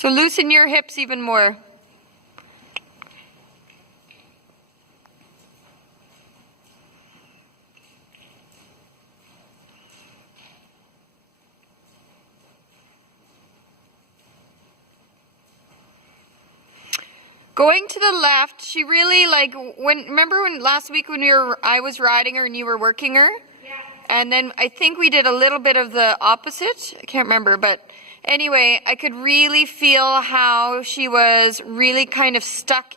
So loosen your hips even more. Going to the left, she really remember when last week when I was riding her and you were working her? Yeah. And then I think we did a little bit of the opposite. I can't remember, but anyway, I could really feel how she was really kind of stuck,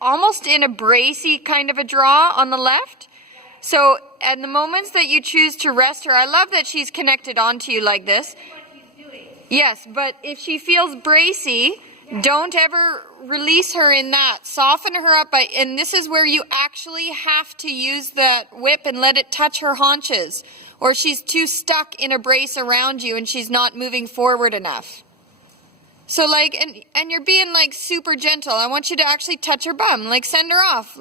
almost in a bracey kind of a draw on the left. So at the moments that you choose to rest her, I love that she's connected onto you like this. Yes, but if she feels bracey, don't ever release her in that. Soften her up, and this is where you actually have to use the whip and let it touch her haunches, or she's too stuck in a brace around you and she's not moving forward enough. So and you're being super gentle. I want you to actually touch her bum, send her off,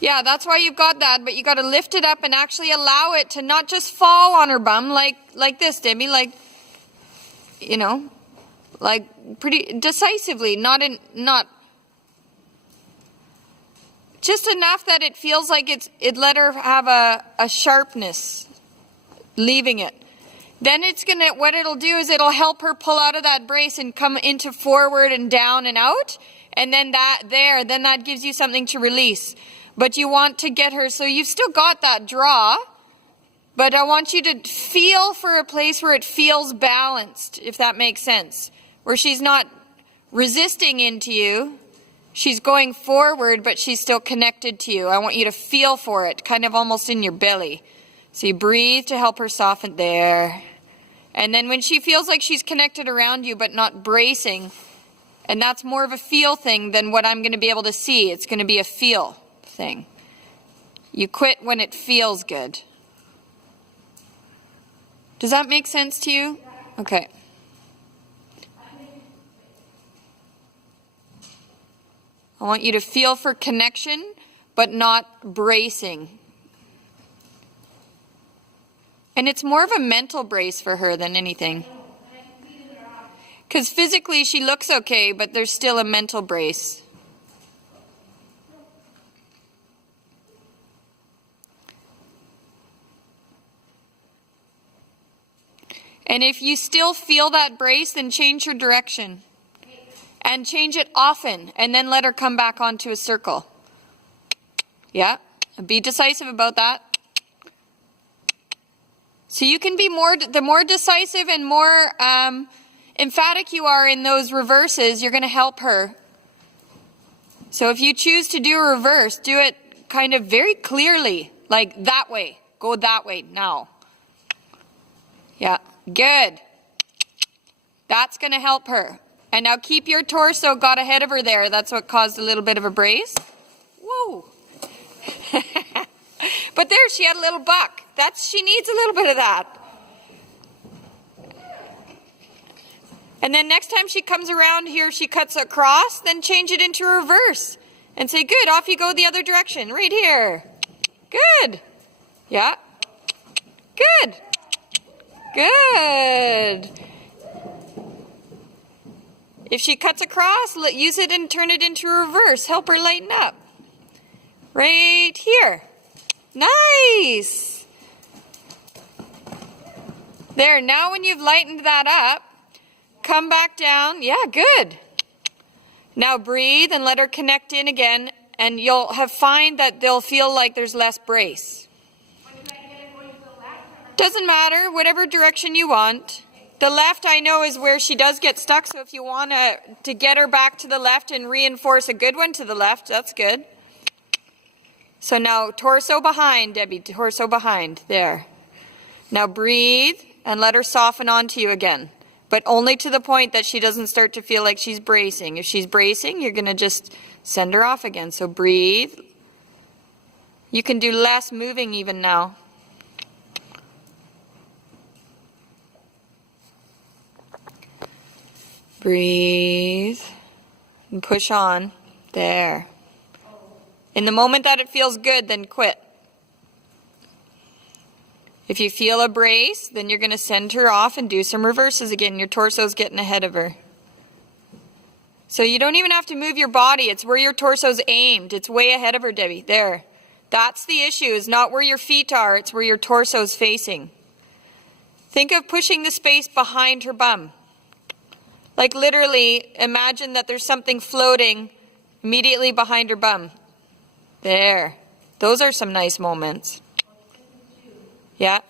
Yeah, that's why you've got that, but you got to lift it up and actually allow it to not just fall on her bum like this, Debbie, pretty decisively, not just enough that it feels like it let her have a sharpness leaving it. Then what it'll do is it'll help her pull out of that brace and come into forward and down and out, and then that gives you something to release. But you want to get her, so you've still got that draw, but I want you to feel for a place where it feels balanced, if that makes sense. Where she's not resisting into you, she's going forward, but she's still connected to you. I want you to feel for it, kind of almost in your belly. So you breathe to help her soften there. And then when she feels like she's connected around you, but not bracing, and that's more of a feel thing than what I'm going to be able to see. It's going to be a feel thing. You quit when it feels good. Does that make sense to you? Okay. I want you to feel for connection, but not bracing. And it's more of a mental brace for her than anything. Because physically she looks okay, but there's still a mental brace. And if you still feel that brace, then change your direction. And change it often, and then let her come back onto a circle. Yeah, be decisive about that. So you can be the more decisive and more emphatic you are in those reverses, you're going to help her. So if you choose to do a reverse, do it kind of very clearly, like that way. Go that way now. Yeah. Good. That's going to help her. And now keep your torso got ahead of her there. That's what caused a little bit of a brace. Whoa. But there, she had a little buck. She needs a little bit of that. And then next time she comes around here, she cuts across, then change it into a reverse. And say, good, off you go the other direction. Right here. Good. Yeah. Good. Good. If she cuts across, use it and turn it into a reverse. Help her lighten up. Right here. Nice. There, now when you've lightened that up, come back down. Yeah, good. Now breathe and let her connect in again, and you'll find that they'll feel like there's less brace. Doesn't matter, whatever direction you want. The left, I know, is where she does get stuck, so if you want to get her back to the left and reinforce a good one to the left, that's good. So now torso behind, Debbie, torso behind, there. Now breathe and let her soften onto you again, but only to the point that she doesn't start to feel like she's bracing. If she's bracing, you're going to just send her off again. So breathe. You can do less moving even now. Breathe and push on. There. In the moment that it feels good, then quit. If you feel a brace, then you're going to send her off and do some reverses again. Your torso's getting ahead of her. So you don't even have to move your body. It's where your torso's aimed. It's way ahead of her, Debbie. There. That's the issue, is not where your feet are. It's where your torso's facing. Think of pushing the space behind her bum. Like literally, imagine that there's something floating immediately behind her bum. There. Those are some nice moments. Yeah.